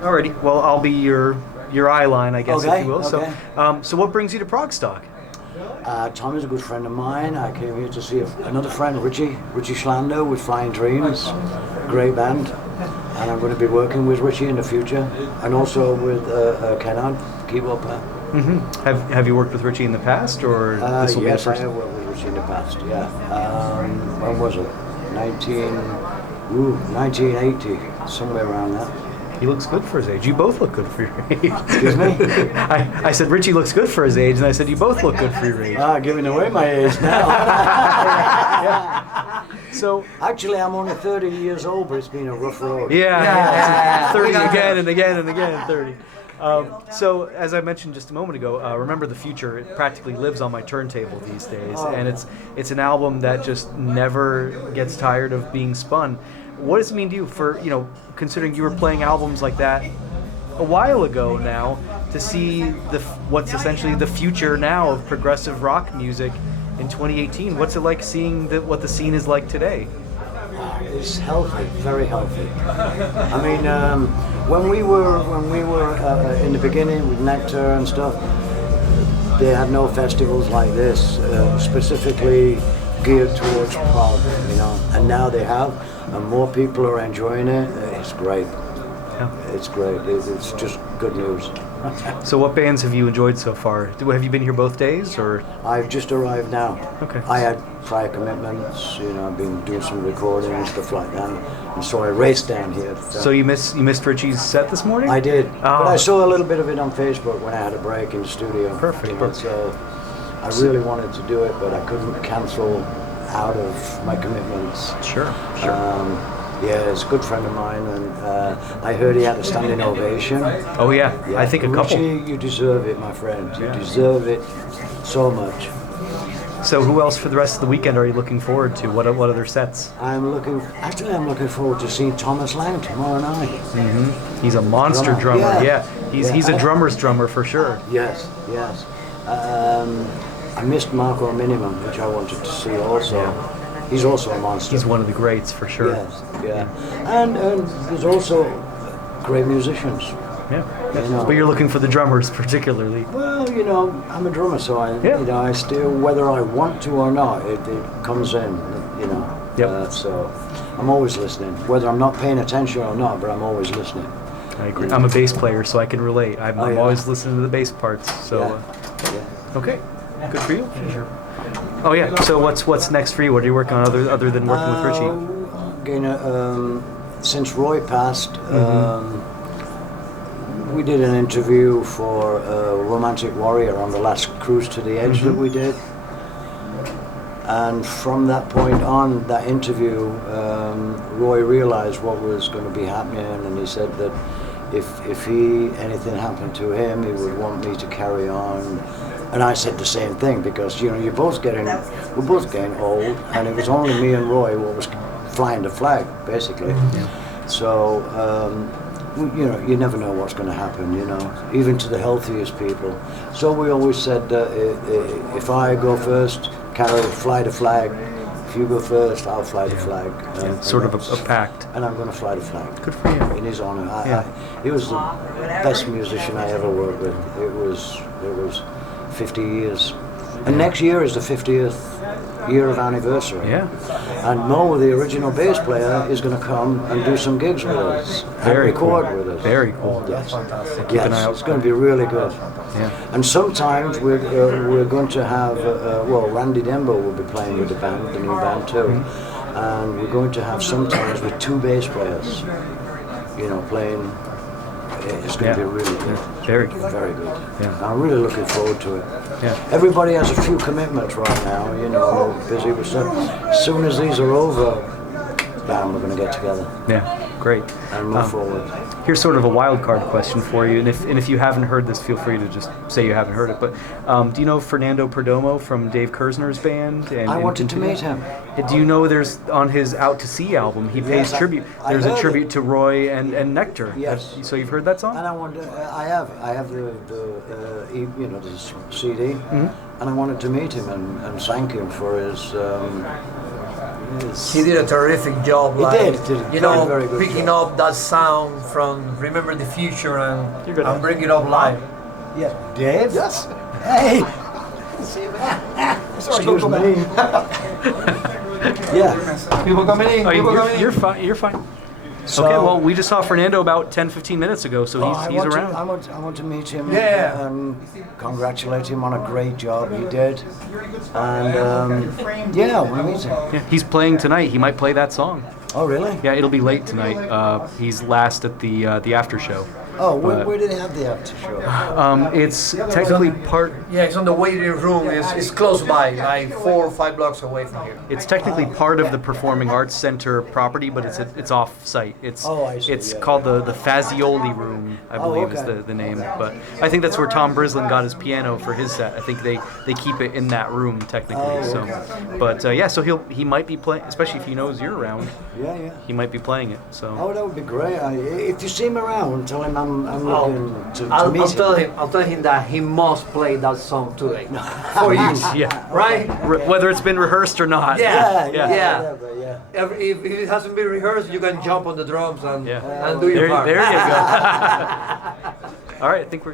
Alrighty. Well, I'll be your eye line, I guess, Okay, if you will. okay. So what brings you to ProgStock? Tom is a good friend of mine. I came here to see another friend, Richie Schlando with Flying Dreams, great band, and I'm going to be working with Richie in the future, and also with Kennard, keyboard player. Mm-hmm. Have you worked with Richie in the past, or this will be the Yes, I first? have worked with Richie in the past. Yeah. When was it? 1980, somewhere around that. He looks good for his age. You both look good for your age. Excuse me? I said Richie looks good for his age, and I said you both look good for your age. Giving away my age now. So Actually, I'm only 30 years old, but it's been a rough road. yeah. 30 again and again and again, 30. So as I mentioned just a moment ago, Remember the Future, it practically lives on my turntable these days, and it's an album that just never gets tired of being spun. What does it mean to you for, considering you were playing albums like that a while ago now, to see what's essentially the future now of progressive rock music in 2018? What's it like seeing what the scene is like today? It's healthy, very healthy. I mean, when we were in the beginning with Nektar and stuff, they had no festivals like this, specifically geared towards prog, and now they have, and more people are enjoying it. It's great. Yeah. It's great. It's just good news. So what bands have you enjoyed so far? Have you been here both days, or? I've just arrived now. Okay. I had prior commitments, I've been doing some recording and stuff like that, and so I raced down here. So you missed Richie's set this morning? I did, Oh. but I saw a little bit of it on Facebook when I had a break in the studio. Perfect. So I really wanted to do it, but I couldn't cancel out of my commitments. Sure. Yeah, it's a good friend of mine, and I heard he had a standing ovation. Oh yeah, I think a couple. Richie, you deserve it, my friend. You deserve it so much. So who else for the rest of the weekend are you looking forward to? What other sets? I'm looking forward to seeing Thomas Lang tomorrow night. Mm-hmm. He's a monster drummer. Yeah. He's a drummer's drummer for sure. Yes. I missed Marco Minimum, which I wanted to see also. Yeah. He's also a monster. He's one of the greats for sure. Yes, yeah. And there's also great musicians. Yeah. But you're looking for the drummers particularly. Well, I'm a drummer, so I still, whether I want to or not, it comes in, Yep. So I'm always listening, whether I'm not paying attention or not, but I'm always listening. I agree. I'm a bass player, so I can relate. I'm always listening to the bass parts. So, okay, good for you. Sure. Oh yeah. So what's next for you? What are you working on other than working with Richie? Since Roy passed, we did an interview for Romantic Warrior on the last Cruise to the Edge that we did. And from that point on, that interview, Roy realized what was going to be happening, and he said that if anything happened to him, he would want me to carry on. And I said the same thing, because we're both getting old, and it was only me and Roy what was flying the flag, basically. So you never know what's going to happen, even to the healthiest people. So we always said that if I go first, Carol, fly the flag. If you go first, I'll fly the flag. Sort of a pact. And I'm going to fly the flag. Good for you. In his honor. He was the best musician I ever worked with. It was 50 years. And next year is the 50th year of anniversary. Yeah. And Mo, the original bass player, is going to come and do some gigs with us. Very and record cool. with us. Very cool. Yes. Keep an eye out. It's going to be really good. Yeah. And sometimes we're going to have, Randy Dembo will be playing with the new band too. And we're going to have sometimes with two bass players, playing. It's going to be really good. Very good. Very good. Yeah. I'm really looking forward to it. Yeah. Everybody has a few commitments right now, busy with stuff. As soon as these are over, bam, we're going to get together. Yeah. Great. And move forward. Here's sort of a wild card question for you, and if you haven't heard this, feel free to just say you haven't heard it. But do you know Fernando Perdomo from Dave Kersner's band? I wanted to meet him. Do you know there's on his Out to Sea album he pays tribute? There's a tribute to Roy and Nektar. Yes. So you've heard that song? And I have the CD, and I wanted to meet him and thank him for his He did a terrific job. He did a very good picking job. up that sound from Remember the Future You're good. and bring it up live. Yeah, Dave. Yes. Hey. Sorry, Excuse go me. Yeah. People coming in. Oh, People coming in. you're fine. You're fine. So, Okay, well, we just saw Fernando about 10, 15 minutes ago, so I he's want around. I want to meet him. Yeah. And congratulate him on a great job he did. And yeah, we'll meet him. Yeah, he's playing tonight. He might play that song. Oh, really? Yeah, it'll be late tonight. He's last at the after show. Oh, where, But- where did he have the after show? It's technically part. Yeah, it's on the waiting room. It's close by, like 4 or 5 blocks away from here. It's technically part of the Performing Arts Center property, but it's off site. It's Oh, I see, it's yeah. called the Fazioli Room, I Oh, believe is okay. the name. But I think that's where Tom Brislin got his piano for his set. I think they keep it in that room technically. Oh, So, okay. but yeah, so he might be playing, especially if he knows you're around. Yeah, yeah. He might be playing it. So. Oh, that would be great. If you see him around, tell him I'm looking to I'll meet him. I'll tell him that he must play that song today for you. Yeah. Right? Whether it's been rehearsed or not. Yeah. Yeah. If it hasn't been rehearsed, you can jump on the drums and Yeah. do your part. There you go. All right, I think we're.